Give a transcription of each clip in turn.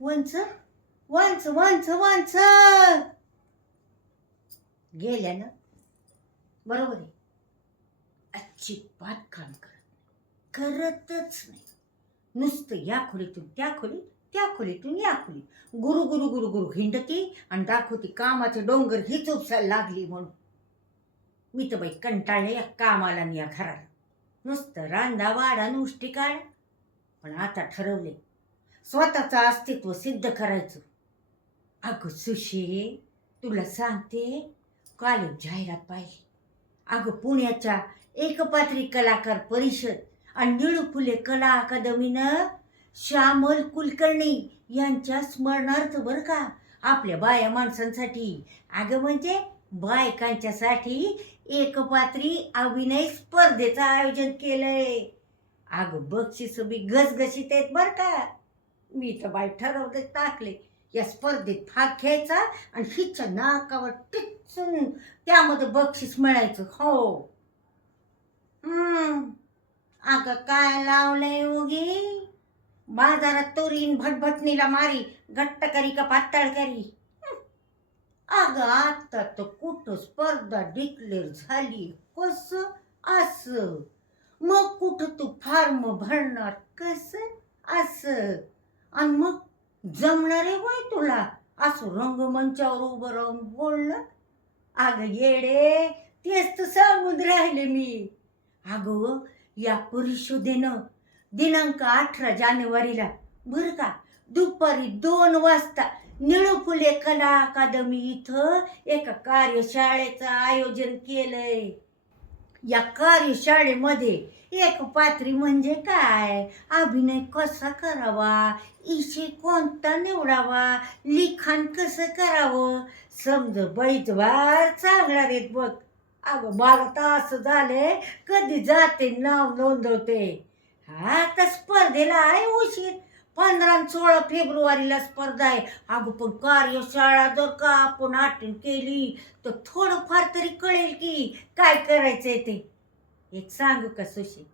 वंच वंच वंच वंच. गेल्या ना बरोबर आहे. अजिबात काम करत करतच नाही. नुसतं या खोलीतून त्या खोलीत त्या खोलीतून या खोलीत. गुरु गुरु गुरु गुरु हिंडती आणि दाखवती कामाचे डोंगर हीच उपसायला लागली म्हणून. मी तर बाई कंटाळले या कामाला आणि या घराला. नुसतं रांधा वाडा नुष्टी काढ पण आता ठरवले स्वतःचं अस्तित्व सिद्ध करायचं. अगं सुशे तुला सांगते काल जाहिरात पाहिली. अगं पुण्याच्या एकपात्री कलाकार परिषद आणि निळू फुले कला अकादमीनं श्यामल कुलकर्णी यांच्या स्मरणार्थ बरं का आपल्या बाया माणसांसाठी अगं म्हणजे बायकांच्यासाठी एकपात्री अभिनय स्पर्धेचं आयोजन केलंय. अगं बक्षीस बी गसगशीत आहेत बरं का. मी तर बाई ठरवले टाकले. या स्पर्धेत भाग घ्यायचा आणि हिच्या नाकावर टिचून त्यामध्ये बक्षीस मिळायचं. हो. अगं काय लावलंय उगी? बाजारात तोरीन भटभटणीला मारी घट्ट करी का पातळ करी अग अगं आता तर कुठं स्पर्धा डिक्लेअर झाली? कस? असं. मग कुठं तू फॉर्म भरणार? कस? असं. आणि मग जमणार आहे होय तुला. असं रंगमंचावर उभं राहून बोललं. अगं येडे तेच तर सांगून राहिले मी. अगं या परिषदेनं दिनांक अठरा जानेवारीला बरं का दुपारी दोन वाजता निळफुले कला अकादमी इथं एका कार्यशाळेचं आयोजन केलंय. या कार्यशाळेमध्ये एक पात्री म्हणजे काय? अभिनय कसा करावा? इशे कोणता निवडावा? लिखाण कसं करावं? समज बैजवार चांगला रेत बघ. अगं मला तर असं झालंय कधी जाते नाव नोंदवते. हा तर स्पर्धेला आहे उशीर. पंधरा सोळा फेब्रुवारीला स्पर्धा आहे. अगं पण कार्यशाळा जर का आपण अटेंड केली तर थोडंफार तरी कळेल की काय करायचंय ते. एक सांगू का सुशी?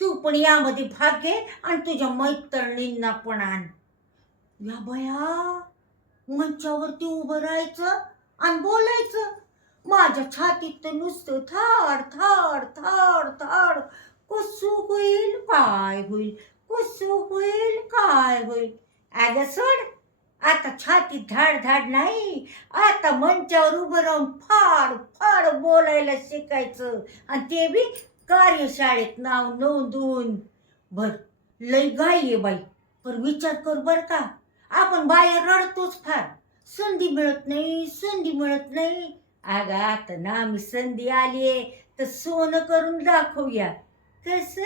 तू पण यामध्ये भाग घे आणि तुझ्या मैत्रिणींना पण आण. या बया मंचावरती उभं राहायचं आणि बोलायचं. माझ्या छातीत तर नुसतं थाड थाड थाड थाड. कसू होईल काय होईल? कसू होईल काय होईल? अगं सोड आता छातीत धाड धाड नाही आता मंचावर उभं राहून फाड फाड बोलायला शिकायचं. आणि ते बी कार्यशाळेत नाव नोंदून. बर लय घाई आहे बाई. पण विचार कर बर का. आपण बाहेर रडतोच फार. संधी मिळत नाही संधी मिळत नाही. अगं आता ना मी संधी आली आहे तर सोनं करून दाखवूया. कस?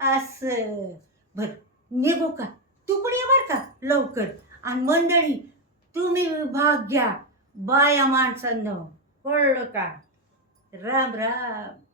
असं. बर निघू का? तू पण ये बर का लवकर. आणि मंडळी तुम्ही भाग घ्या. बाया माणसांनो. कळलं का? राम राम.